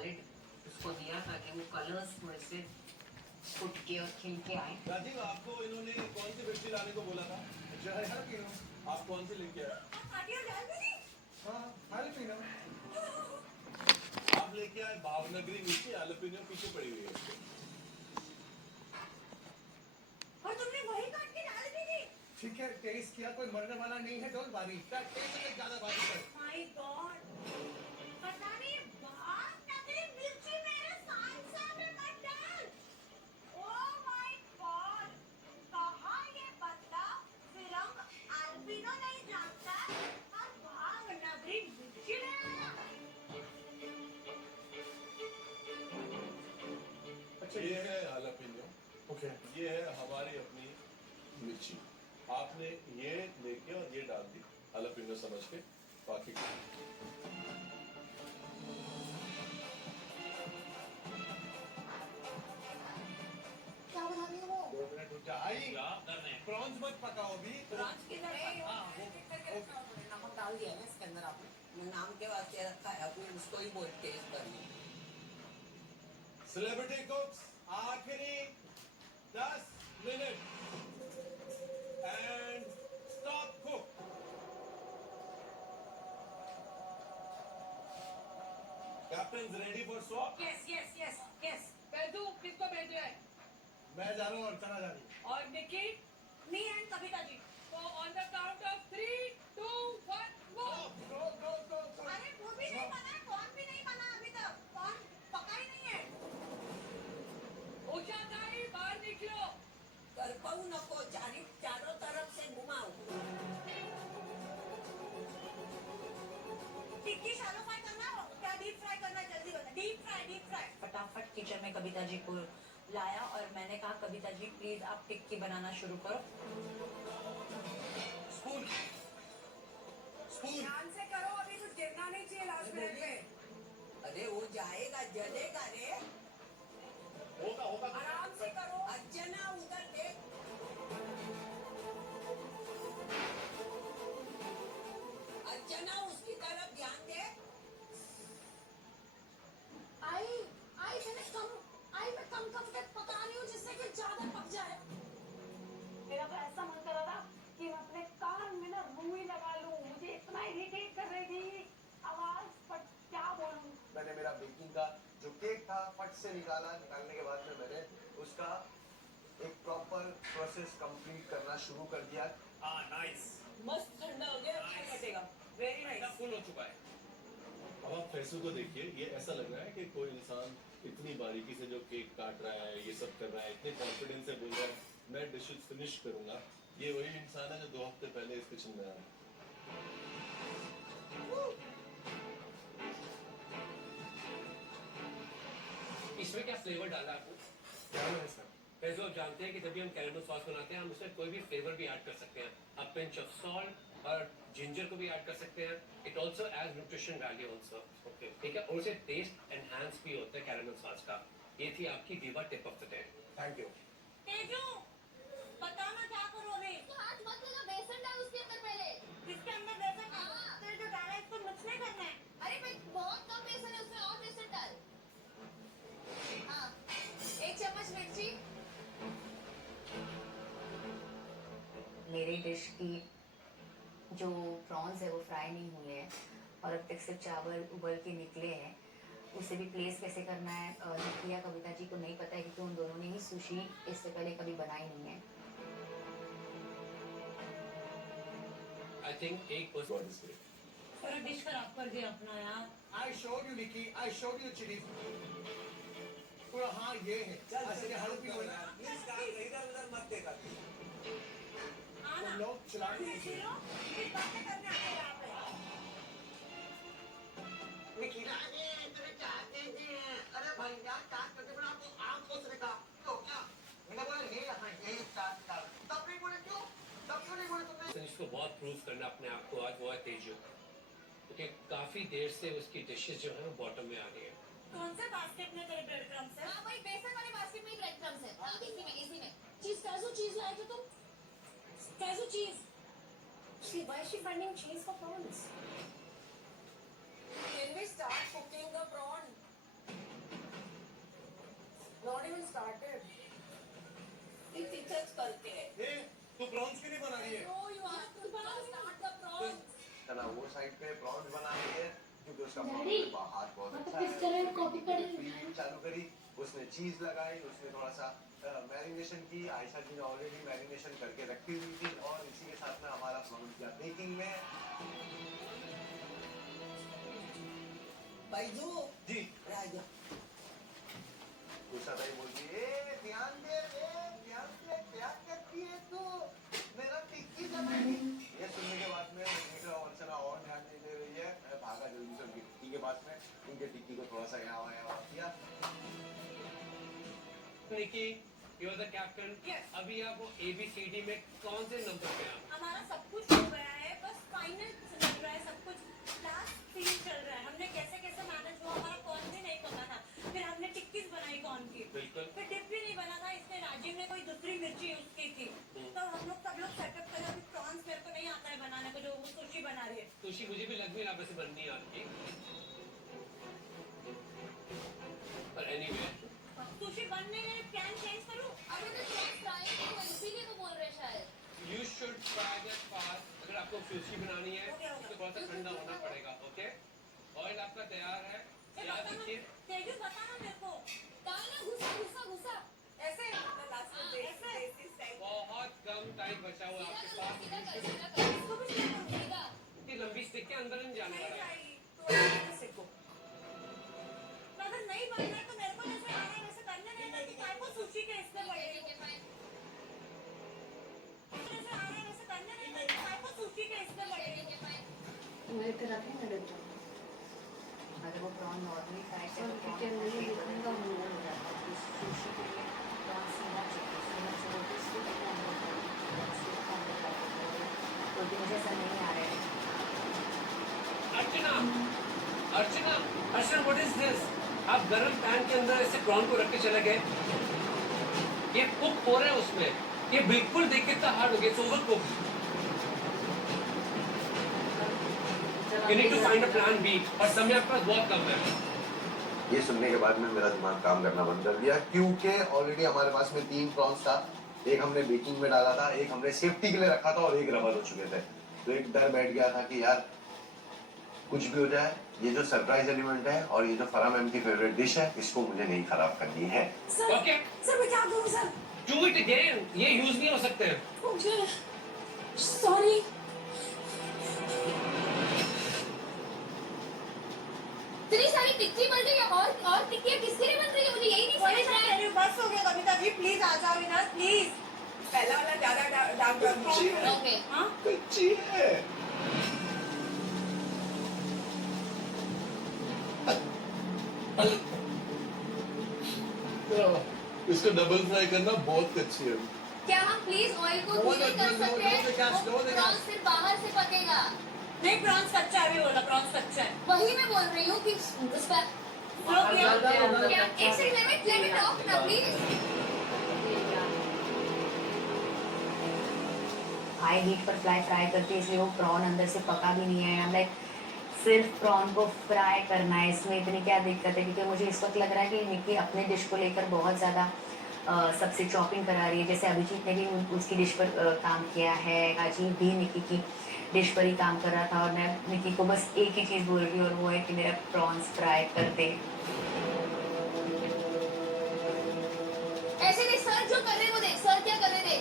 Palette उसको दिया ताकि वो कलर्स थोड़े से फुट के और खिल के आए। राजीव, आपको इन्होंने कौन सी मिर्ची लाने को बोला था? जो है हालेपिनो। आप कौन सी लेके आए? हाँ, हालेपिनो। आप लेके आए भावनगरी मिर्ची, हालेपिनो पीछे पड़ी हुई है उसके। और तुमने वही काट के डाल दी थी। ठीक है, टेस्ट किया, कोई मरने वाला नहीं है, don't worry. That test is ज्यादा बात है। माय गॉड, पता नहीं भावनगरी मिर्ची मेरे सांसा में मत डाल। ओह माय गॉड, कहा ये बंदा फिल्म अल्बिनो नहीं जानता और भावनगरी मिर्ची ले आया। अच्छा, ये है हालेपिनो, ओके। ये है हमारी अपनी मिर्ची। आपने ये लेके और ये डाल दी हालेपिनो समझ के, बाकी क्या बना रही हो? 2 मिनट रुक जा। आई प्रॉन्स मत पकाओ अभी। ब्रांच के अंदर नमक डाल दिया है इसके अंदर आपने, नाम के वास्ते रखा है, अपने उसको ही बहुत टेस्ट कर लो। सेलिब्रिटी कुक्स, आखिरी 10 minute and stop cook. Captain ready for swap? Yes yes yes yes. भेजू किसको भेज रहे हैं? मैं जा रहा हूँ, अर्चना जा रही है। और निकी, मी एंड कविता जी। तो on the count of 3, 2, 1 go. Go. अरे वो भी नहीं बना, कौन भी नहीं बना अभी तक, कौन पका ही नहीं है। उषा ताई बाहर निकलो। करपवू नको, चारों तरफ से घुमाओ। टिक्की शैलो फ्राई करना है क्या डीप फ्राई करना है? जल्दी बता। Deep fry. फटाफट किचन में कविता जी को लाया और मैंने कहा कविता जी प्लीज आप टिक्की बनाना शुरू करो। स्पून। ध्यान से करो, अभी कुछ गिरना नहीं चाहिए लास्ट मिनट में। अरे वो जाएगा, जलेगा रे। होगा। आराम से करो। अर्चना उधर देख। अर्चना उसकी तरफ ध्यान दे। मैं कम पका रही हूँ जिससे कि ज्यादा पक जाए। मेरा तो ऐसा मन कर रहा था कि मैं अपने कान में ना रुई लगा लूं, मुझे इतना इरिटेट कर रही थी आवाज, पर क्या बोलूं। मैंने मेरा बेकिंग का जो केक था फट से निकालने के बाद में मैंने उसका एक प्रॉपर प्रोसेस कंप्लीट करना शुरू कर दिया। नाइस। मस्त ठंडा हो गया, अच्छा कटेगा। Very nice. फुल हो चुका है। अब आप फैसलों को देखिए, ये ऐसा लग रहा है कि कोई इंसान इतनी बारीकी से जो केक काट रहा है, ये सब कर रहा है, इतने कॉन्फिडेंस से बोल रहा है मैं डिशेस फिनिश करूंगा। ये वही इंसान है जो 2 हफ्ते पहले इस किचन में आया। इसमें क्या फ्लेवर डाला आपको? क्या है सर? वैसे आप जानते हैं कि जब भी हम कैरेमल सॉस बनाते हैं हम उसमें कोई भी फ्लेवर भी ऐड कर सकते हैं। आप पिंच ऑफ सॉल्ट और जिंजर को भी ऐड कर सकते हैं। It also as nutrition value also. Okay ठीक है, और उसे टेस्ट एनहांस भी होता है कैरेमल सॉस का। ये थी आपकी diva tip of the day. Thank you. Teju, बताओ ना क्या करो अभी। हाथ मत लगा, बेसन डाल उसके अंदर पहले। इसके अंदर बेसन डालो। तेरे जो डाला है इसको मिक्स नहीं करना है। अरे भाई बहुत कम बेसन है उसमें, और बेसन डाल। हाँ, 1 चम्मच मिर्ची। मेरी डिश की जो प्रॉन्स है वो फ्राई नहीं हुए हैं और अब तक सिर्फ चावल उबल के निकले हैं। उसे भी प्लेस कैसे करना है निकी या कविता जी को नहीं पता है क्योंकि उन दोनों ने ही सुशी इससे पहले कभी बनाई नहीं है। आई थिंक एक गॉड इज ग्रेट। पूरा डिश खराब कर दिया अपना यार। I showed you Nikki, I showed you chili. पूरा हाँ ये है। ऐसे हालेपिनो ना। इधर उधर मत देखा। आना। लोग चलाते हैं। किस बात से करने आते हैं यहाँ पे? निकी ना। अरे भैया स्टार्ट करते पर आपको आंखों से देखा तो क्या मैंने बोला ये यहाँ यही स्टार्ट कर तब नहीं बोले क्यों तुमने। इसको बहुत प्रूव करना अपने आप को आज वो है तेजू, क्योंकि काफी देर से उसकी डिशेस जो है वो बॉटम में आ रही है। कौन से बास्केट में तेरे ब्रेड क्रम्स है? हाँ भाई, बेसन वाले बास्केट में ही ब्रेड क्रम्स है। हाँ, इसी में। चीज लाए थे तुम? कैसू चीज? Why is she finding cheese for prawns? Can we start cooking the prawn? started. ये टीचर्स करते हैं ए, तू प्रॉन्स क्यों नहीं बना रही है? No, you have to start the prawns. है ना, वो साइड पे प्रॉन्स बना रही है क्योंकि उसका डैडी, प्रॉन्स हाथ बहुत मतलब अच्छा किस तरह है। कॉपी कर रही है? प्रीव्यू चालू करी, उसने चीज लगाई, उसने थोड़ा सा मैरिनेशन की। आयशा जी ने ऑलरेडी मैरिनेशन करके रखी हुई थी और इसी के साथ में हमारा प्रॉन्स किया बेकिंग में। बैजू जी राजा गुस्सा ताई बोलती है, ए ध्यान दे, क्या करती है तू? मेरा टिक्की जमाई। ये सुनने के बाद में मीठा वंशना और ध्यान नहीं दे रही है। मैं भागा जल्दी से उनकी टिक्की के पास में, उनके टिक्की को थोड़ा सा यहाँ किया। Nikki, you are the captain. Yes. अभी आप वो ABCD में कौन से नंबर पे हैं? हमारा सब कुछ हो गया है, बस फाइनल चल रहा है, सब कुछ लास्ट सीन चल रहा है। हमने कैसे कैसे मैनेज हुआ, हमारा कौन भी नहीं पता था। फिर हमने टिक्कीज बनाई कौन की, बिल्कुल। फिर डिप भी नहीं बना था, इसमें राजीव ने कोई दूसरी मिर्ची यूज की थी। तो हम लोग सब लोग सेटअप करे। अभी प्रॉन्स मेरे को नहीं आता है बनाने को, जो वो सुशी बना रही है। सुशी मुझे भी लग भी रहा वैसे बननी है आपकी। पर anyway, सुशी बनने में प्लान चेंज करूं? अभी तो prawns fry नहीं हुए, इसीलिए तो बोल रहे हैं शायद। you should try that fast. अगर आपको सुशी बनानी है हो गया, हो गया। तो थोड़ा सा ठंडा होना पड़ेगा, ओके? ऑयल आपका तैयार है, ए, याद बताना, रखिए। तेजू बताना मेरे को। डालना, घुसा। ऐसे लास्ट हाँ, में ऐसे। देसी स्टाइल बहुत कम टाइम बचा हुआ है आपके पास। सीधा कर। इसको भी शेयर करूं? सीधा। इतनी लंबी स्टिक के अंदर नहीं जाने नहीं वाला है। जाएगी, तो ऐसे सीखो। तो अगर नहीं बनना है तो मेरे को जैसे आना है वैसे करने नहीं है, तो काय को सुशी के इसमें ठीक है, पड़ेगी। ठीक है, fine. जैसे आना है वैसे करने नहीं है, तो काय को सुशी के इसमें ठीक है, पड़ेगी। ठीक है, fine. मेरे पे रखें ना डब्बा। अगर वो प्रॉन नॉर्मली फ्राई से और तो किचन में प्रॉन ये शेप गंदा हो हो जाता है। इस सुशी के लिए प्रॉन सीधा चाहिए, सीधा से रोटी स्टिक के अंदर स्टिक के अंदर फ्राई करते हैं। रोटी मुझे ऐसा नहीं आ रहा है। अर्चना, व्हाट इज दिस? आप गरम पैन के अंदर ऐसे प्रॉन को रख के चले गए। ये कुक हो रहा है उसमें। ये बिल्कुल देख कितना हार्ड हो गया, over cook. You need to find a plan B और समय आपके पास बहुत कम है। ये सुनने के बाद में मेरा दिमाग काम करना बंद कर दिया क्योंकि ऑलरेडी हमारे पास में 3 प्रॉन्स था। एक हमने बेकिंग में डाला था, एक हमने सेफ्टी के लिए रखा था और एक रबर हो चुके थे। तो एक डर बैठ गया था कि यार कुछ भी हो जाए, ये जो सरप्राइज एलिमेंट है और ये जो फराह मैम की फेवरेट डिश है, इसको मुझे नहीं खराब करनी है। सर Okay, सर मैं क्या करूं सर? do it again. ये यूज नहीं हो सकते हैं। मुझे सॉरी। इतनी सारी टिक्की बन रही है और टिक्कियाँ किसके लिए बन रही है? मुझे यही नहीं वही समझ तो रहा कह है। रही हूँ, बस हो गया कविता जी, प्लीज आ जाओ इधर, प्लीज। पहला वाला ज्यादा डार्क ब्राउन। ओके। हाँ, कच्ची है। इसको डबल फ्राई करना बहुत अच्छी है। क्या हम प्लीज ऑयल को धीरे कर सकते हैं? वो prawns सिर्फ बाहर से पकेगा। नहीं प्रॉन्स कच्चा है, अभी बोला प्रॉन्स कच्चा है। वही मैं बोल रही हूँ कि उसका फ्लो किया। क्या एक सेकंड लेट मी टॉक ना प्लीज। हाई हीट पर फ्राई करती है, इसलिए वो प्रॉन अंदर से पका भी नहीं है। लाइक सिर्फ प्रॉन को फ्राई करना है, इसमें इतनी क्या दिक्कत है? क्योंकि मुझे इस वक्त लग रहा है कि निक्की अपने डिश को लेकर बहुत ज़्यादा सबसे चॉपिंग करा रही है। जैसे अभिजीत ने भी उसकी डिश पर काम किया है, अजीत भी निक्की की डिश पर ही काम कर रहा था और मैं निक्की को बस एक ही चीज़ बोल रही हूँ और वो है कि मेरा प्रॉन्स फ्राई कर दे। ऐसे नहीं, सर जो कर रहे वो देख, सर क्या कर रहे थे?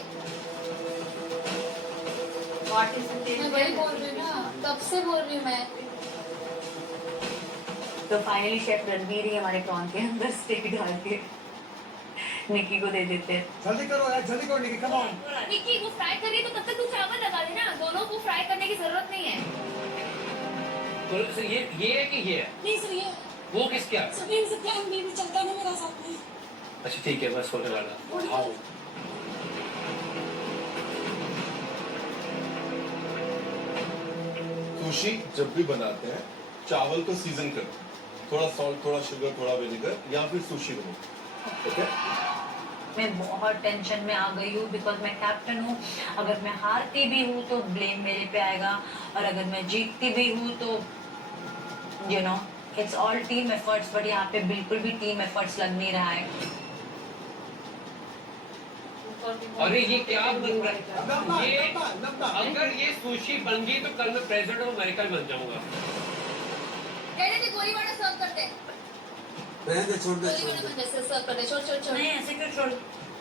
मैं वही बोल रही हूँ ना, कब से बोल रही हूँ मैं। तो फाइनली शेफ रणवीर ही हमारे प्रॉन के अंदर स्टिक डाल के निक्की को दे देते हैं। जल्दी करो यार, जल्दी करो निकी, कम ऑन। निक्की वो फ्राई कर रही है तो तब तक तू चावल लगा देना, दोनों को फ्राई करने की जरूरत नहीं है। तो सर ये है कि ये है? नहीं सर ये वो किस क्या? सर नहीं सर प्लान बी भी चलता ना मेरा साथ में। अच्छा ठीक है, बस होने वाला। आओ। सुशी जब भी बनाते हैं चावल को सीजन करो, थोड़ा सॉल्ट, थोड़ा शुगर, थोड़ा विनेगर या फिर सुशी बनो। ओके, मैं बहुत टेंशन में आ गई हूँ बिकॉज मैं कैप्टन हूँ। अगर मैं हारती भी हूँ तो ब्लेम मेरे पे आएगा और अगर मैं जीतती भी हूँ तो you know it's all team efforts, but यहाँ पे बिल्कुल भी टीम एफर्ट्स लग नहीं रहा है। अरे ये क्या बन रहा है ये? अगर ये सुशी बन गई तो कल मैं प्रेसिडेंट ऑफ अमेरिका बन जाऊंगा। कहने थे गोली वाला सर्व करते हैं। रहने दे, छोड़ दे, गोली छोड़ वाला दे। बन जाए सर्व करते हैं। छोड़ छोड़ छोड़। नहीं ऐसे क्यों छोड़?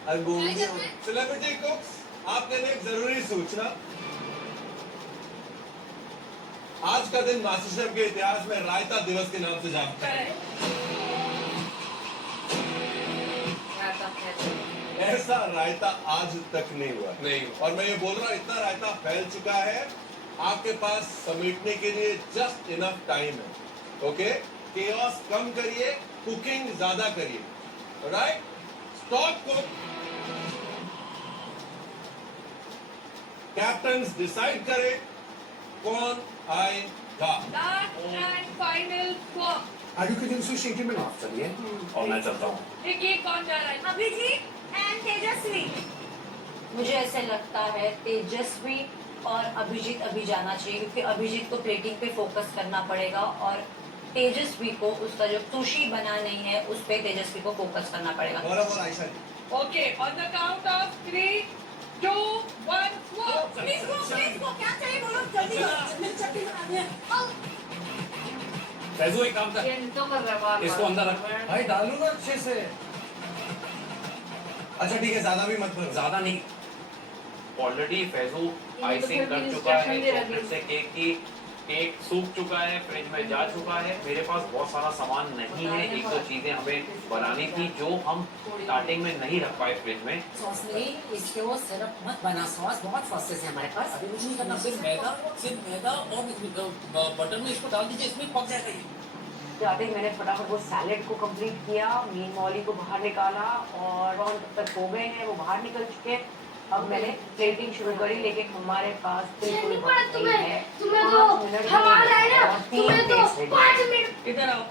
अरे बोल ट्राई दिया। करते हैं। सेलिब्रिटी कुक्स, आपके लिए एक जरूरी सूचना। आज का दिन मास्टरशेफ के इतिहास में रायता दिवस के नाम से जानता है। ऐसा रायता आज तक नहीं हुआ। नहीं। और मैं ये बोल रहा हूँ, इतना रायता फैल चुका है, आपके पास समेटने के लिए जस्ट इनफ टाइम है। ओके, केओस कम करिए, कुकिंग ज्यादा करिए। Right, stop cook. Captains decide करें कौन आएगा। Final score. Are you cooking sushi? Give me an off, चलिए। और मैं चलता हूँ। देखिए कौन जा रहा है? अभिजीत एंड तेजस्वी। मुझे ऐसे लगता है तेजस्वी और अभिजीत अभी जाना चाहिए, क्योंकि अभिजीत को प्लेटिंग पे फोकस करना पड़ेगा और तेजस्वी को उसका जो सुशी बना नहीं है उस पे तेजस्वी को फोकस करना पड़ेगा। गौरव और Ayesha ji. Okay, on the count of 3, 2, 1 go. Please go, क्या चाहिए बोलो जल्दी करो। मेरी चटनी बना दिया। फैजू एक काम कर, इसको अंदर रख। भाई डालू ना अच्छे से। अच्छा ठीक है, ज्यादा भी मत करो। ज्यादा नहीं, ऑलरेडी फैजू आइसिंग कर चुका है चॉकलेट से केक की, केक सूख चुका है, फ्रिज में जा चुका है। मेरे पास बहुत सारा सामान नहीं है, एक दो चीजें हमें बनानी थी जो हम स्टार्टिंग में नहीं रख पाए फ्रिज में। सॉस नहीं, इसके वो सिरप मत बना, सॉस बहुत प्रोसेस है हमारे पास, अभी कुछ नहीं करना। सिर्फ मैदा और बटर में इसको डाल दीजिए, इसमें पक जाएगा ये। स्टार्टिंग मैंने फटाफट वो सैलेड को कंप्लीट किया, मीन मॉली को बाहर निकाला और प्रॉन तब तक हो गए हैं, वो बाहर निकल चुके हैं। अब मैंने प्लेटिंग शुरू करी, लेकिन हमारे पास बिल्कुल वक्त नहीं है। 5 मिनट और 3 टेस्ट। इधर आओ।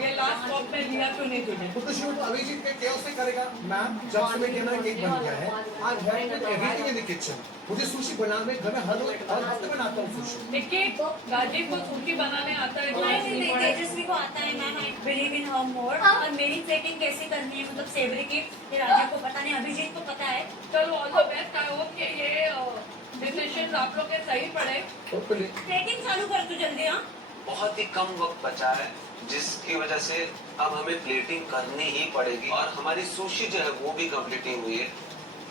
ये लास्ट कप में लिया क्यों नहीं तूने? तो शुरू तो अभिजीत के केओस से करेगा। मैम, जब से मैं कहना केक बन गया है, I have everything in the kitchen. मुझे सुशी बनाने में घर में हर हफ्ते बनाता हूँ सुशी। निक्की, राजीव को सुशी बनाने आता है? नहीं, तेजस्वी को आता है मैम, आई बिलीव इन हर मोर। और मेरी प्लेटिंग कैसे करनी है, मतलब सेवरी की, ये राजीव को पता नहीं, अभिजीत को पता है। चलो all the best. I hope कि ये डिसीजन आप लोग के सही पड़े। होपफुली। प्लेटिंग चालू कर तू जल्दी। हाँ, बहुत ही कम वक्त बचा है, जिसकी वजह से अब हमें प्लेटिंग करनी ही पड़ेगी और हमारी सुशी जो है वो भी कंप्लीट नहीं हुई है।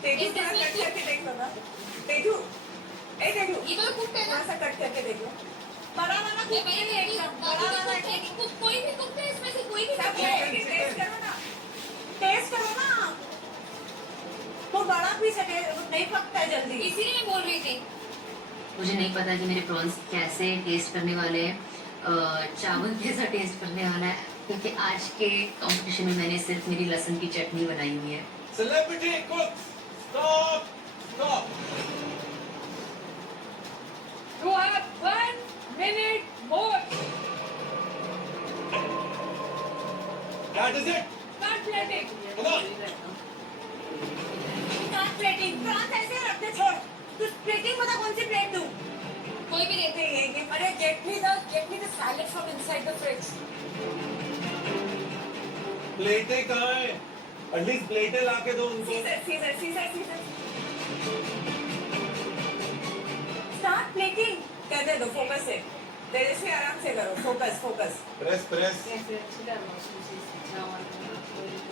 तेजू थोड़ा कट करके देख लो ना। तेजू, ए तेजू, ये तो कुक है ना? थोड़ा सा कट करके देख लो। बड़ा वाला ये कुक मैंने है, देखी, एकदम बाकी बड़ा भी वाला कुक है, है। कुक कोई भी कुक है, इसमें से कोई भी सब कुक है। टेस्ट करो ना, टेस्ट करो ना। तो बड़ा पीस है, नहीं पकता है जल्दी। इसीलिए मैं बोल रही थी। मुझे नहीं पता कि मेरे प्रॉन्स कैसे टेस्ट करने वाले हैं, चावल कैसा टेस्ट करने वाला है, क्योंकि आज के कंपटीशन में मैंने सिर्फ मेरी लहसुन की चटनी बनाई हुई है। Celebrity कुक्स, stop, stop. You have 1 minute more. That is it. Start plating. Come on. Start plating. Prawns ऐसे रखते छोड़, तू प्लेटिंग बता कौन सी प्लेट दूं? कोई भी देते हैं। अरे get me the salad from inside the fridge. प्लेटें कहाँ हैं? एटलीस्ट प्लेटें लाके दो उनको। Caesar. Start plating. कहते दो, फोकस से। तेजस्वी आराम से करो, focus. Press.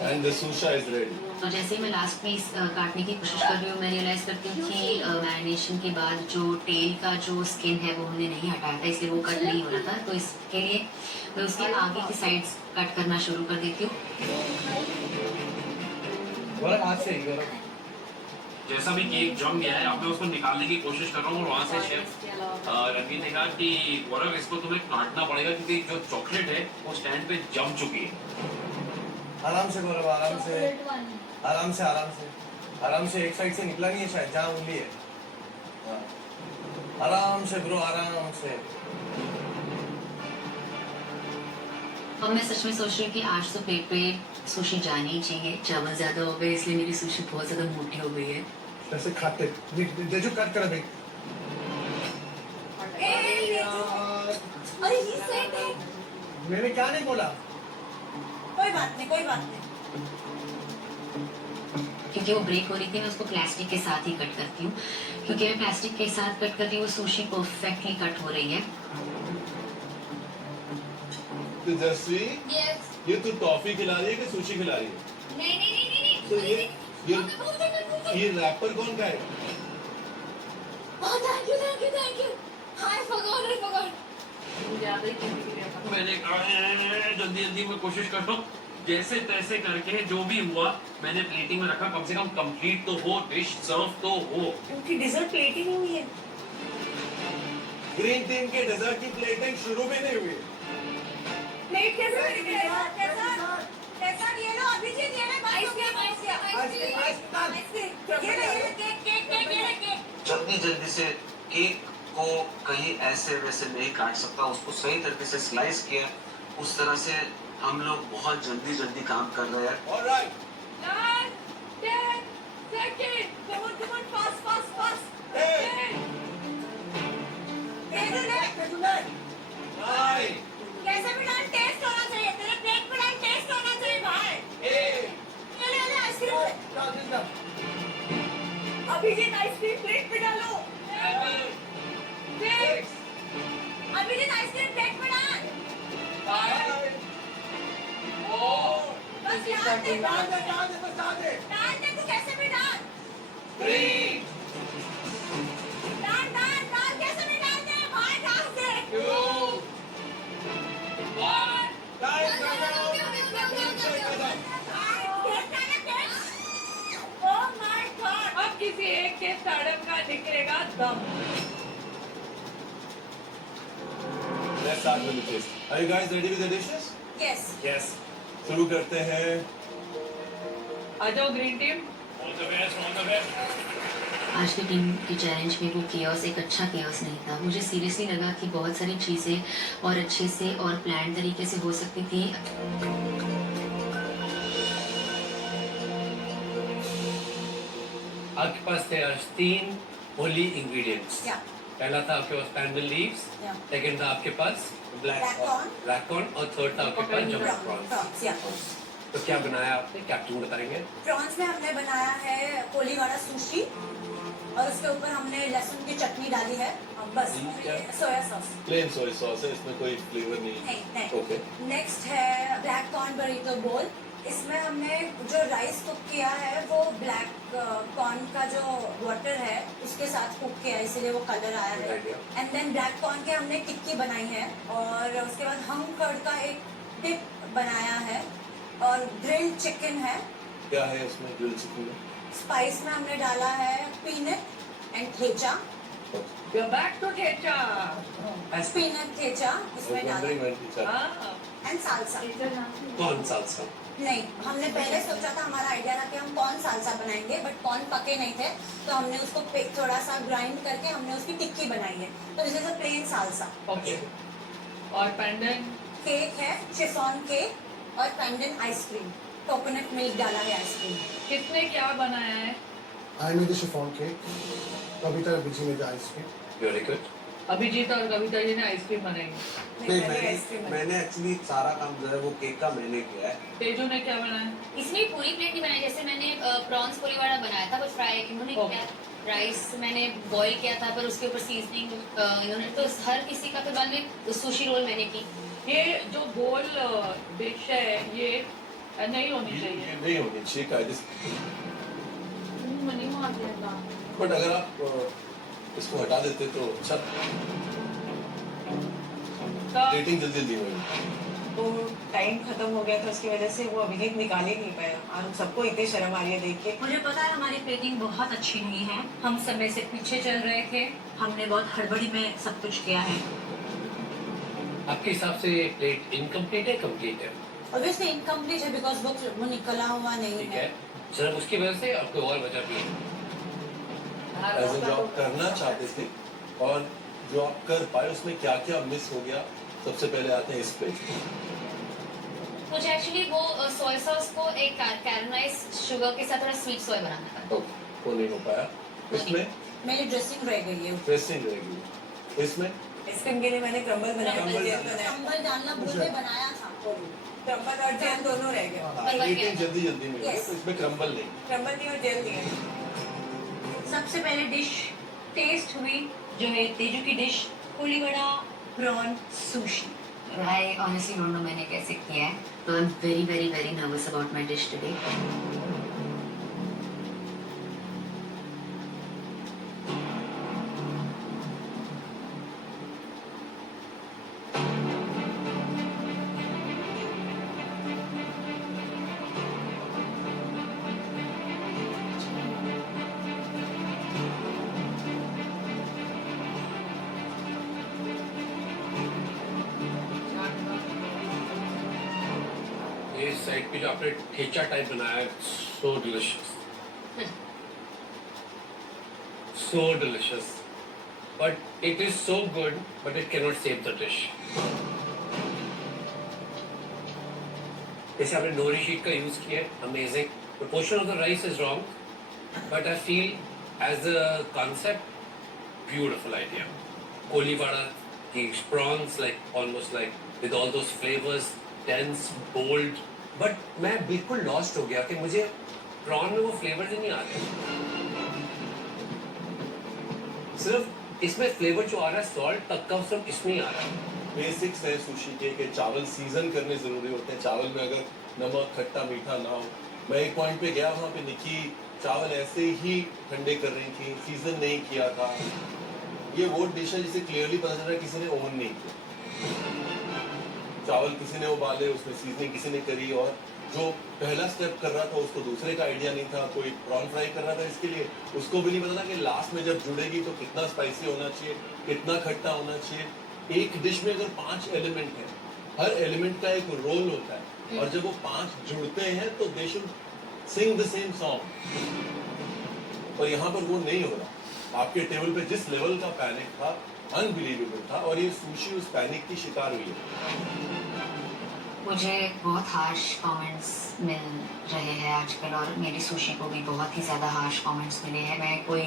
And the susha is ready. तो जैसे ही मैं लास्ट पीस काटने की कोशिश कर रही हूँ, मैं रियलाइज़ करती हूँ कि मैरिनेशन के बाद जो टेल का जो स्किन है वो हमने नहीं हटाया था, इसलिए वो कट नहीं हो रहा था। तो इसके लिए मैं उसके आगे की साइड्स कट करना शुरू कर देती हूँ। गौरव आज से ही, गौरव। जैसा भी केक जम गया है, अब मैं उसको निकालने की कोशिश कर रहा हूँ और वहाँ से शेफ रणवीर ने कहा कि गौरव इसको तुम्हें काटना पड़ेगा क्योंकि जो चॉकलेट है वो स्टैंड पे जम चुकी है। आराम से गौरव, आराम से एक साइड से निकला नहीं है शायद, जहाँ उंगली है। हाँ। आराम से ब्रो, आराम से। अब मैं सच में सोच रही हूँ कि आज तो प्लेट पे सुशी जानी ही चाहिए। चावल ज्यादा हो गए, इसलिए मेरी सुशी बहुत ज्यादा मोटी हो गई है। ऐसे खाते तेजू कट कर भाई। अरे ये सेट है। मैंने क्या नहीं बोला। कोई बात नहीं। क्योंकि वो ब्रेक हो रही थी मैं उसको प्लास्टिक के साथ ही कट करती हूँ, क्योंकि मैं प्लास्टिक के साथ कट करती हूँ वो सुशी परफेक्टली कट हो रही है। तेजस्वी, यस ये तू टॉफी खिला रही है कि सुशी खिला रही है? नहीं नहीं नहीं नहीं नहीं तो ये रैपर कौन का है? Oh thank you I forgot ज्यादा ही किसी के लिए था। मैंने कहा जल्दी जल्दी मैं कोशिश करता हूँ जैसे तैसे करके जो भी हुआ मैंने प्लेटिंग में रखा, कम से कम कंप्लीट तो हो, डिश सर्व तो हो। क्योंकि डिजर्ट प्लेटिंग ही हुई है। ग्रीन टीम के डेजर्ट की प्लेटिंग शुरू भी नहीं हुई। प्लेट कैसे कैसा ये लो अभिजीत ये ले आइसक्रीम ये ले केक जल्दी जल्दी से केक को कहीं ऐसे वैसे नहीं काट सकता, उसको सही तरीके से स्लाइस किया। उस तरह से हम लोग बहुत जल्दी जल्दी काम कर रहे हैं। Alright, 9, 10 seconds. come on fast nine, कैसे भी डाल टेस्ट होना चाहिए, तेरे प्लेट में डाल टेस्ट होना चाहिए भाई। ले आइसक्रीम अभिजीत आइसक्रीम प्लेट में डालो। 6, अभिजीत आइसक्रीम प्लेट में डाल। 5, 4, बस डाल दे तू कैसे भी डाल। 3, डाल कैसे भी डाल दे भाई डाल दे। 2, 1. Oh my God! अब किसी एक के स्टार्टअप का निकलेगा दम। let's start with the taste. Are you guys ready with the dishes? Yes. Yes. शुरू करते हैं। आ जाओ green team. All the best. आज की टीम की चैलेंज में वो केओस एक अच्छा केओस नहीं था। मुझे सीरियसली लगा कि बहुत सारी चीज़ें और अच्छे से और प्लान तरीके से हो सकती थी। आपके पास थे आज 3 होली इंग्रेडिएंट्स। Yeah. पहला था आपके पास पैंडल लीव्स, Yeah. सेकंड था आपके पास Black corn. ब्लैक कॉर्न और थर्ड था आपके पास जमैक प्रॉन्स। Prawns, yeah. तो क्या बनाया आपने, कैप्टन बताएंगे? प्रॉन्स में हमने बनाया है कोलीवाड़ा सुशी और उसके ऊपर हमने लहसुन की चटनी डाली है और बस क्या? Soya sauce. Plain soya sauce है, इसमें कोई फ्लेवर नहीं है। नहीं ओके। नेक्स्ट है ब्लैक कॉर्न बरीतो बोल। इसमें हमने जो राइस कुक किया है वो ब्लैक कॉर्न का जो वाटर है उसके साथ कुक किया है, इसीलिए वो कलर आया है। Good idea. And then black corn के हमने टिक्की बनाई है और उसके बाद हम कर्ड का एक डिप बनाया है और ग्रिल्ड चिकन है। क्या है उसमें ग्रिल चिकन में? स्पाइस में हमने डाला है peanut and thecha. You're back to thecha. Peanut thecha इसमें डाला हाँ। And salsa. कौन सालसा? नहीं, हमने पहले सोचा था, हमारा आइडिया था कि हम कॉर्न सालसा बनाएंगे बट कॉर्न पके नहीं थे तो हमने उसको थोड़ा सा ग्राइंड करके हमने उसकी टिक्की बनाई है, तो this is a plain salsa. Okay. और पैंडन केक है शिफॉन केक और पैंडन आइसक्रीम, कोकोनट मिल्क डाला है आइसक्रीम। किसने क्या बनाया है? I made the chiffon cake. Kavita Abhijit made the ice cream. Very good. Abhijeet और कविता जी ने आइसक्रीम बनाई। मैंने एक्चुअली सारा काम जो है वो केक का मैंने किया है। तेजू ने क्या बनाया? इसमें पूरी प्लेट नहीं बनाई, जैसे मैंने प्रॉन्स कोलीवाड़ा बनाया था बस फ्राई इन्होंने ओके। किया। राइस मैंने बॉईल किया था पर उसके ऊपर सीजनिंग इन्होंने, तो हर किसी का फिर बाद में सुशी रोल मैंने की। ये जो गोल डिश है ये नहीं होनी ये चाहिए। नहीं होनी चाहिए कायदे। नहीं मार देगा। बट अगर आप इसको हटा देते तो अच्छा, रेटिंग जल्दी जल्दी होगी। तो टाइम खत्म हो गया था, उसकी वजह से वो अभिजीत निकाल ही नहीं पाया और हम सबको इतनी शर्म आ रही है देख के। मुझे पता है हमारी प्लेटिंग बहुत अच्छी नहीं है, हम समय से पीछे चल रहे थे, हमने बहुत हड़बड़ी में सब कुछ किया है। आपके हिसाब से प्लेट इनकम्प्लीट है कंप्लीट है? ऑब्वियसली इनकम्प्लीट है बिकॉज वो निकला हुआ नहीं ठीक है। है, सिर्फ उसकी वजह से आपको और वजह भी है? एज जो आप करना चाहते थे और जो आप कर पाए उसमें क्या क्या मिस हो गया, सबसे पहले आते हैं इस प्लेट। मुझे एक्चुअली वो सोया सॉस को एक कैरमलाइज शुगर के साथ थोड़ा स्वीट सोया बनाना था। ओके, वो नहीं हो पाया। इसमें मेरी ड्रेसिंग रह गई है। ड्रेसिंग रहेगी। इसमें आइसक्रीम के लिए मैंने क्रम्बल बनाया। कंबल डालना भूल के बनाया था। क्रम्बल और जेल दोनों रह गए। ईटिंग जल्दी जल्दी में हो गया, तो इसमें क्रम्बल नहीं। क्रम्बल नहीं और जेल नहीं है। सबसे पहले डिश टेस्ट हुई जो है तेजू की dish Koli vada prawn sushi. I honestly don't know मैंने कैसे किया है, so I'm very nervous about my dish today. ये साइड पे जो आपने ठेचा टाइप बनाया है, so delicious, so delicious, but it is so good, but it cannot save the dish. जैसे आपने नोरी शीट का यूज किया, amazing. Proportion of the rice is wrong, but I feel as a concept, beautiful idea. Koli vada, the prawns like almost like with all those flavors, dense, bold. But मैं बिल्कुल lost हो गया कि मुझे prawn में वो flavors ही नहीं आ रहे. सिर्फ इसमें फ्लेवर जो आ रहा है सॉल्ट तक का, सिर्फ इसमें ही आ रहा है। बेसिक्स है सुशी के चावल सीजन करने जरूरी होते हैं। चावल में अगर नमक खट्टा मीठा ना हो, मैं एक पॉइंट पे गया, वहाँ पे निकी चावल ऐसे ही ठंडे कर रही थी, सीजन नहीं किया था। ये वो डिश है जिसे क्लियरली पता चल रहा है किसी ने ओवन नहीं किया। चावल किसी ने उबाले, उसमें सीजनिंग किसी ने करी, और जो पहला स्टेप कर रहा था उसको दूसरे का आइडिया नहीं था। कोई प्रॉन फ्राई कर रहा था, इसके लिए उसको भी नहीं पता था कि लास्ट में जब जुड़ेगी तो कितना स्पाइसी होना चाहिए, कितना खट्टा होना चाहिए। एक डिश में अगर 5 एलिमेंट हैं, हर एलिमेंट का एक रोल होता है, और जब वो 5 जुड़ते हैं तो they should Singh the same song. और यहाँ पर वो नहीं हो रहा। आपके टेबल पे जिस लेवल का पैनिक था, अनबिलीवेबल था, और ये सुशी उस पैनिक की शिकार हुई है। मुझे बहुत हार्श कमेंट्स मिल रहे हैं आजकल, और मेरी सुशी को भी बहुत ही ज़्यादा हार्श कमेंट्स मिले हैं। मैं कोई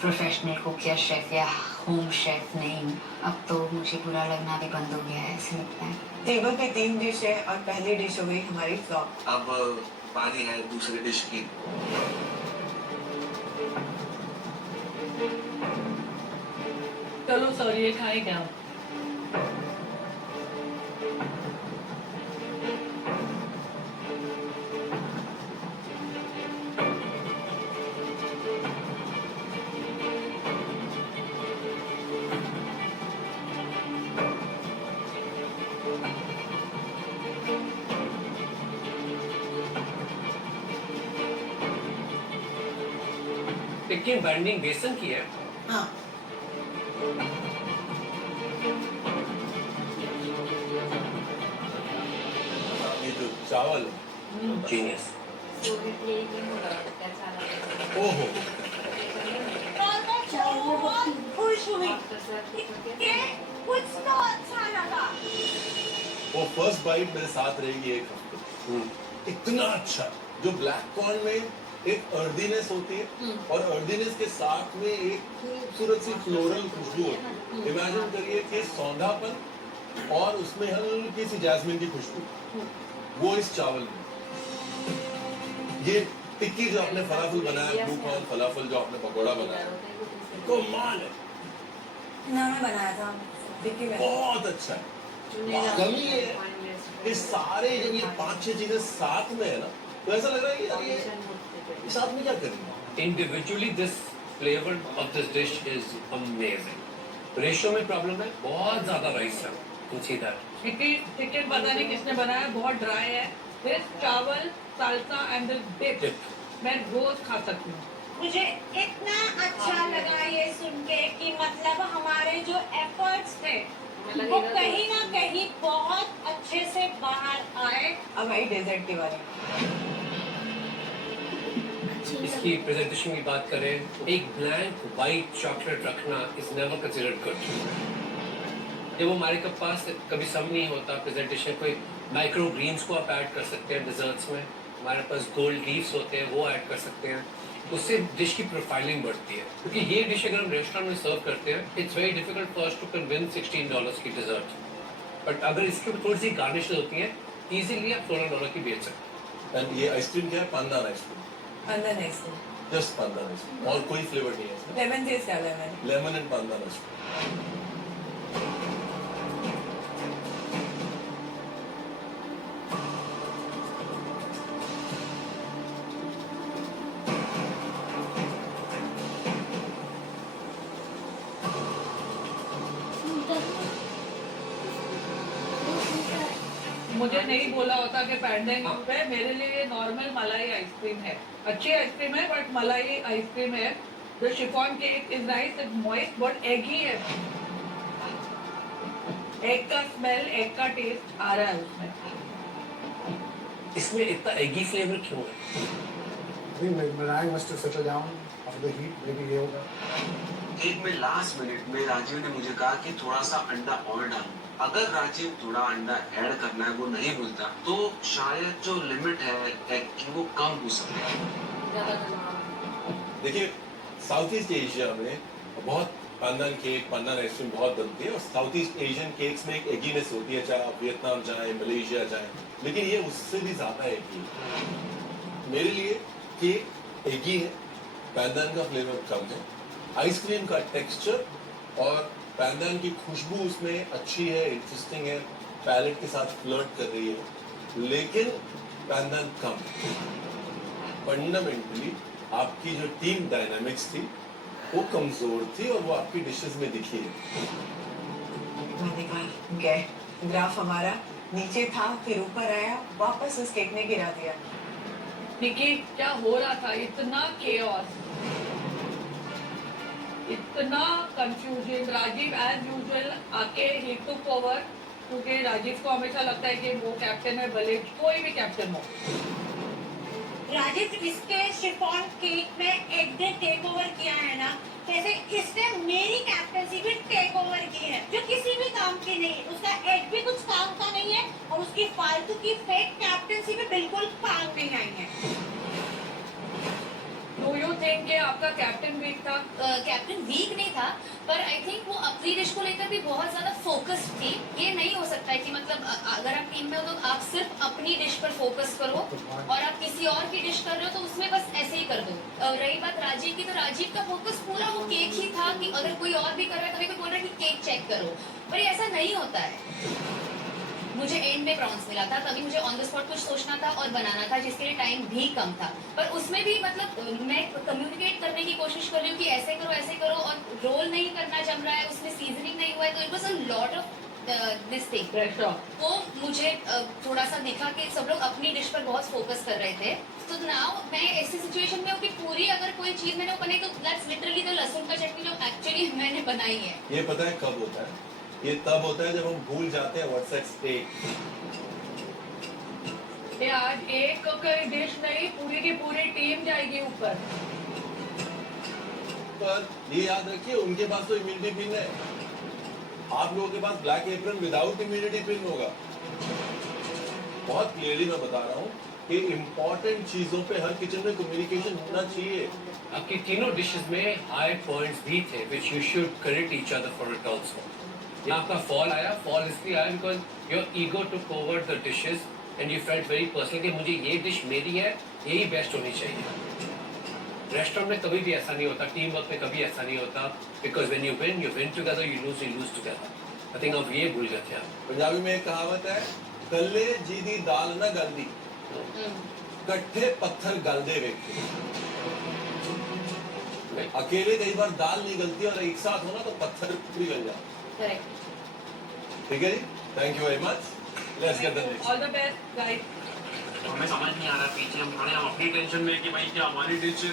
प्रोफेशनल कुक या शेफ या होम शेफ नहीं हूँ। अब तो मुझे बुरा लगना भी बंद हो गया है, ऐसे लगता है। टेबल पे 3 डिश है और पहली डिश हो गई हमारी फ्लॉप। अब बारी है दूसरी डिश की। चलो सर, ये खाए क्या? टिक्की बाइंडिंग बेसन की है। हाँ। ये जो चावल जीनियस। ओहो, बहुत खुश हुई। ये कुछ तो अच्छा लगा। वो फर्स्ट बाइट मेरे साथ रहेगी एक हफ्ते। इतना अच्छा, जो ब्लैक कॉर्न में एक अर्दीनेस होती है, और अर्दीनेस के साथ में एक खूबसूरत सी फ्लोरल खुशबू होती है। इमेजिन करिए कि सौंधापन और उसमें हल्की सी जैस्मिन की खुशबू, वो इस चावल में। ये टिक्की जो आपने फलाफल बनाया, ब्लू कॉर्न फलाफल जो आपने पकौड़ा बनाया, तो मान है, मैंने बनाया था टिक्की में। बहुत अच्छा है। कमी ये है कि सारे जब ये 5-6 चीजें साथ में है ना, तो ऐसा लग रहा है कि यार ये साथ में क्या करेंगे। Individually, this flavor of this dish is amazing. Ratio में प्रॉब्लम है, बहुत ज्यादा राइस है। You see that? टिकट पता नहीं किसने बनाया, बहुत ड्राई है। दिस चावल साल्सा एंड डिप मैं रोज खा सकती हूँ। मुझे इतना अच्छा लगा ये सुन के कि मतलब हमारे जो एफर्ट्स थे वो कहीं ना कहीं बहुत अच्छे से बाहर आए। अब आई डेजर्ट की बारी। इसकी प्रेजेंटेशन की बात करें, एक ब्लैंक वाइट चॉकलेट रखना इज नेवर कंसिडर्ड गुड। जब हमारे पास कभी सम नहीं होता प्रेजेंटेशन, कोई माइक्रो ग्रीन्स को आप ऐड कर सकते हैं डिजर्ट्स में, हमारे पास गोल्ड लीव्स होते हैं वो ऐड कर सकते हैं, उससे डिश की प्रोफाइलिंग बढ़ती है। क्योंकि ये डिश अगर हम रेस्टोरेंट में सर्व करते हैं, it's very difficult for us to convince $16 की डिजर्ट। बट अगर इसके ऊपर थोड़ी सी गार्निश होती है, इजीली आप $400 की बेच सकते एंड ये आइसक्रीम क्या है? Pandan ice cream, pandan ice cream, just pandan ice cream, और कोई फ्लेवर नहीं है इसमें। लेमन टेस्ट क्या lemon? Lemon and pandan ice cream. मुझे नहीं बोला होता कि पैंडेंग है, मेरे लिए ये नॉर्मल मलाई आइसक्रीम है। अच्छी आइसक्रीम है बट मलाई आइसक्रीम है। The chiffon cake is nice, it's moist but eggy है। एग का स्मेल, एग का टेस्ट आ रहा है उसमें। इसमें इतना एगी फ्लेवर क्यों है? I think meringue must have settled down after the heat. Maybe ये होगा। केक में लास्ट मिनट में राजीव ने मुझे कहा कि थोड़ा सा अंडा और डालो। अगर राजीव थोड़ा अंडा ऐड करना है वो नहीं बोलता तो शायद जो लिमिट है एग की वो कम हो सकती है। देखिए, साउथ ईस्ट एशिया में बहुत पांडान केक, पांडान आइसक्रीम बहुत बनती है और साउथ ईस्ट एशियन केक्स में एक एगीनेस होती है, चाहे आप वियतनाम जाएं, मलेशिया जाएं, लेकिन ये उससे भी ज्यादा एगी है। मेरे लिए केक एगी है, पांडान का फ्लेवर कम है, आइसक्रीम का टेक्सचर और पैंदान की खुशबू उसमें अच्छी है, इंटरेस्टिंग है, पैलेट के साथ फ्लर्ट कर रही है, लेकिन पैंदान कम। फंडामेंटली आपकी जो टीम डायनामिक्स थी वो कमजोर थी और वो आपकी डिशेस में दिखी है। मैंने कहा गए, ग्राफ हमारा नीचे था फिर ऊपर आया, वापस उस केक ने गिरा दिया। निकी, क्या हो रहा था? इतना केओस, इतना कंफ्यूजन। राजीव एज यूजुअल आके ही टुक ओवर, क्योंकि राजीव को हमेशा लगता है कि वो कैप्टन है, भले कोई भी कैप्टन हो। राजीव, इसके शिफॉन केक में एक ने टेक ओवर किया है ना, जैसे इसने मेरी कैप्टनसी भी टेक ओवर की है, जो किसी भी काम की नहीं है। उसका एग भी कुछ काम का नहीं है और उसकी फालतू की फेक कैप्टनसी भी बिल्कुल काम नहीं आई है। डू यू थिंक कि आपका कैप्टन वीक था? कैप्टन वीक नहीं था, पर आई थिंक वो अपनी डिश को लेकर भी बहुत ज्यादा फोकस्ड थी। ये नहीं हो सकता है कि मतलब अगर आप टीम में हो तो आप सिर्फ अपनी डिश पर फोकस करो और आप किसी और की डिश कर रहे हो तो उसमें बस ऐसे ही कर दो। रही बात राजीव की, तो राजीव का फोकस पूरा वो केक ही था कि अगर कोई और भी कर रहा है कभी कोई बोल रहा है कि केक चेक करो, पर ये ऐसा नहीं होता है। मुझे एंड में प्रॉन्स मिला था, तभी मुझे ऑन द स्पॉट कुछ सोचना था और बनाना था, जिसके लिए टाइम भी कम था। पर उसमें भी मतलब मैं कम्युनिकेट करने की कोशिश कर रही हूँ कि ऐसे करो और रोल नहीं करना जम रहा है, उसमें सीजनिंग नहीं हुआ है, तो it was a lot of this thing. वो मुझे थोड़ा सा दिखा कि सब लोग अपनी डिश पर बहुत फोकस कर रहे थे। तो नाउ मैं ऐसी सिचुएशन में हूँ कि पूरी अगर कोई चीज मैंने वो बनाई तो दैट्स लिटरली द लहसुन का चटनी जो एक्चुअली मैंने बनाई है। ये पता है कब होता है? ये तब होता है जब हम भूल जाते हैं व्हाट्स एट स्टेक। ये आज एक कोई डिश नहीं, पूरी की पूरी टीम जाएगी ऊपर। पर ये याद रखिए, उनके पास तो इम्यूनिटी पिन है, आप लोगों के पास black apron without immunity pin होगा। बहुत क्लियरली मैं बता रहा हूँ कि इम्पोर्टेंट चीजों पे हर किचन में कम्युनिकेशन होना चाहिए। आपकी तीनों डिशेस में हाई पॉइंट्स भी थे which you should credit each other for it also। यहाँ आपका फॉल आया, फॉल इसलिए आया because your ego took over the dishes and you felt very personal कि मुझे ये डिश मेरी है, यही बेस्ट होनी चाहिए। रेस्टोरेंट में कभी भी ऐसा नहीं होता, टीम वर्क में कभी ऐसा नहीं होता, because when you win together, you lose together. I think अब ये भूल जाते हैं। पंजाबी में एक कहावत है, कल्ले जी दी दाल ना गलदी, कट्ठे पत्थर गल दे वेखे। अकेले कई बार दाल नहीं गलती और एक साथ होना तो पत्थर भी गल जाता। करेक्ट। ठीक है जी, thank you very much, let's get the next. All the best guys. हमें समझ नहीं आ रहा, पीछे हम खड़े, हम अपनी टेंशन में कि भाई क्या हमारी डिश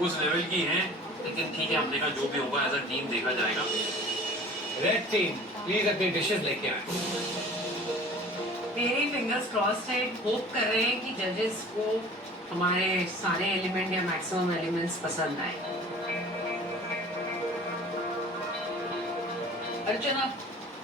उस लेवल की है, लेकिन ठीक है, हमने कहा जो भी होगा एज अ टीम देखा जाएगा। रेड टीम प्लीज अपनी डिशेस लेके आए। मेरी फिंगर्स क्रॉस्ड है, होप कर रहे हैं कि जजेस को हमारे सारे एलिमेंट या मैक्सिमम एलिमेंट्स पसंद आए। अर्चना,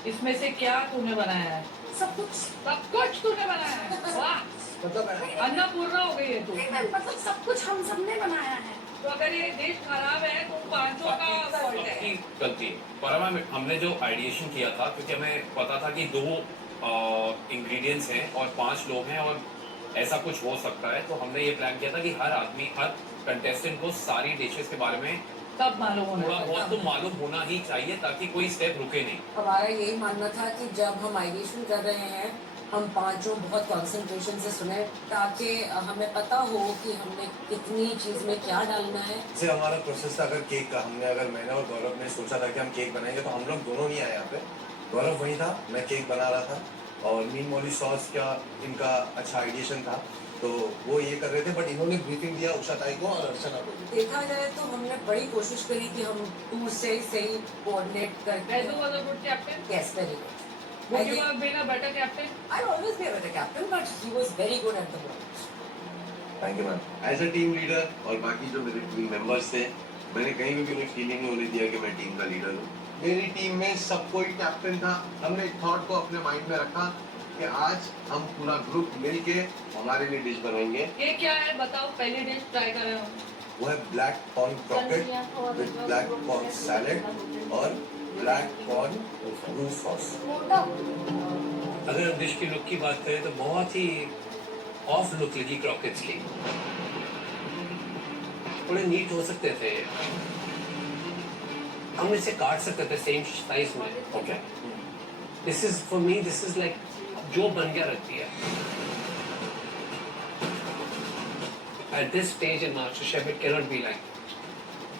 इसमें से क्या तूने बनाया है? सब कुछ तूने बनाया है। वाह, मतलब अन्नपूर्णा हो गई है तू। मतलब सब कुछ हम सबने बनाया है। तो अगर ये डिश खराब है तो पांचों का फॉल्ट है। गलती पर हमने जो आइडिएशन किया था, क्योंकि हमें पता था कि 2 इंग्रेडिएंट्स हैं और 5 लोग हैं और ऐसा कुछ हो सकता है, तो हमने ये प्लान किया था कि हर आदमी, हर कंटेस्टेंट को सारी डिशेस के बारे में सब मालूम होना थोड़ा चाहिए। बहुत तो मालूम होना ही चाहिए ताकि कोई स्टेप रुके नहीं। हमारा यही मानना था कि जब हम आइडिएशन कर रहे हैं, हम पांचों बहुत कंसंट्रेशन से सुने ताकि हमें पता हो कि हमने कितनी चीज में क्या डालना है। से हमारा प्रोसेस था, अगर मैंने और गौरव ने सोचा था कि हम केक बनाएंगे, तो हम लोग दोनों नहीं आए यहाँ पे। गौरव वहीं था, मैं केक बना रहा था और मीन मौली सॉस का इनका अच्छा आइडिएशन था, तो वो ये कर रहे थे, बट इन्होंने ब्रीफिंग दिया उषा ताई को और अर्चना को भी। देखा जाए तो हमने बड़ी कोशिश करी कि हम टूर से सही कोऑर्डिनेट करके। Ezu was a good captain. Yes, very good. Would you have been a better captain? I'll always be a better captain, but he was very good at the moment. Thank you ma'am. As a team leader और बाकी जो मेरे team members थे, मैंने कहीं भी कोई feeling नहीं होने दिया कि मैं टीम का लीडर हूँ। मेरी टीम में सब कोई कैप्टन था। हमने एक थॉट को अपने माइंड में रखा कि आज हम पूरा ग्रुप मिलके हमारे लिए डिश बनाएंगे। ये क्या है बताओ, पहली डिश ट्राई करें हम। वो है black corn croquet with black corn salad और ब्लैक कॉर्न रूफ सॉस। अगर हम डिश की लुक की बात करें तो बहुत ही ऑफ लुक लगी क्रॉकेट्स की, थोड़े नीट हो सकते थे, हम इसे काट सकते थे सेम साइज में। Okay, this is for me, this is like जो बन गया रख दिया। At this stage in master chef it cannot be like.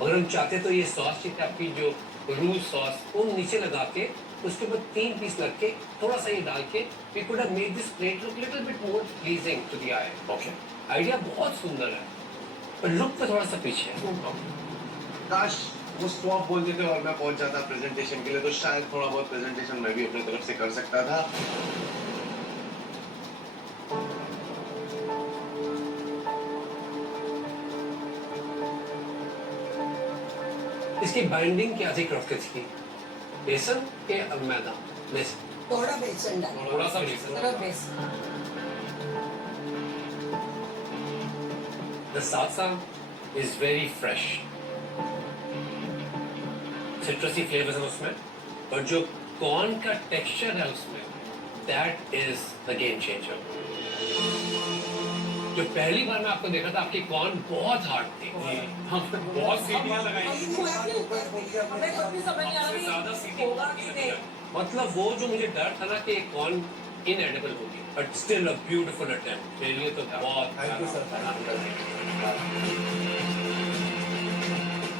अगर हम चाहते तो ये सॉस थी आपकी जो रूज सॉस, वो नीचे लगा के उसके ऊपर 3 पीस लग के थोड़ा सा ये डाल के we could have made this plate look little bit more pleasing to the eye. Okay, idea बहुत सुंदर है पर लुक पे थोड़ा सा पीछे है। काश वो स्टॉप बोल देते और मैं पहुंच जाता प्रेजेंटेशन के लिए, तो शायद थोड़ा बहुत प्रेजेंटेशन मैं भी अपनी तरफ से कर सकता था। इसकी बाइंडिंग क्या थी क्रॉकेट्स की? बेसन के मैदा? बेसन, थोड़ा बेसन डाल, थोड़ा सा बेसन। थोड़ा बेसन। The salsa is very fresh. सिट्रसी flavours हैं उसमें, और जो कॉर्न का टेक्सचर है उसमें, that is the game changer. जो पहली बार मैं आपको देखा था, आपकी कॉर्न बहुत हार्ड थी। हम बहुत सीटियां लगाई। हमें तो भी समझ नहीं आ रहा कि होगा कि नहीं। मतलब वो जो मुझे डर था ना कि कॉर्न इनएडिबल होगी, but still a beautiful attempt. मेरे लिए तो बहुत थैंक यू सर।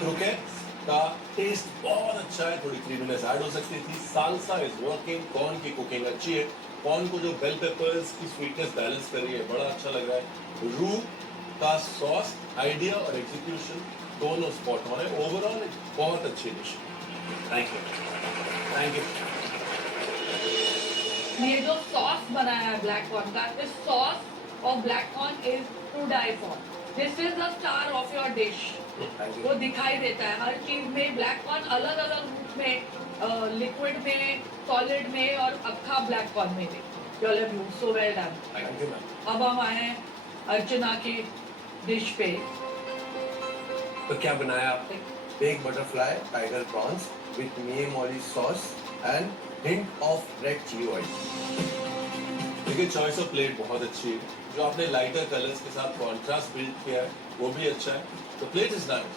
क्रोकेट्स का टेस्ट बहुत अच्छा है, थोड़ी क्रीमीनेस ऐड हो सकती थी। साल्सा इज वर्किंग, कॉर्न की कुकिंग अच्छी है, कॉर्न को जो बेल पेपर्स की स्वीटनेस बैलेंस कर रही है, बड़ा अच्छा लग रहा है। रू का सॉस आइडिया और एग्जीक्यूशन दोनों स्पॉट ऑन है। ओवरऑल एक बहुत अच्छी dish. Thank you, thank you. ये जो सॉस बनाया है ब्लैक कॉर्न का, इस सॉस और black corn is to die for. This is the star of your dish. वो दिखाई देता है हर चीज में। ब्लैक कॉर्न अलग अलग रूप में, लिक्विड में, सॉलिड में और अक्खा ब्लैक कॉर्न में भी। You have used so well done. Thank you ma'am. अब हम आए अर्चना की डिश पे। तो क्या बनाया आपने? Baked butterfly, tiger prawns with Mie Mori sauce and hint of red chili oil. देखिए चॉइस ऑफ प्लेट बहुत अच्छी है, जो आपने लाइटर कलर्स के साथ कॉन्ट्रास्ट बिल्ड किया है वो भी अच्छा है। तो प्लेट इज नाइस।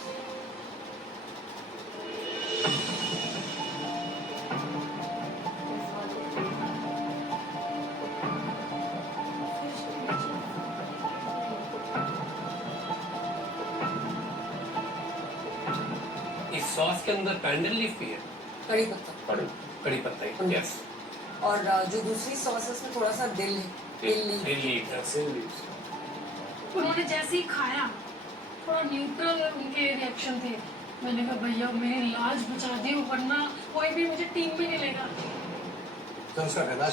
इस सॉस के अंदर पैंडल लीफ भी है, कड़ी पत्ता। कड़ी पत्ता। यस, और जो दूसरी सॉस है उसमें थोड़ा सा दिल है, दिल लीफ। उन्होंने जैसे ही खाया थोड़ा न्यूट्रल उनके रिएक्शन थे। मैंने कहा भैया मेरी लाज बचा दी, वरना कोई भी मुझे टीम में नहीं लेगा। तो उसका कहना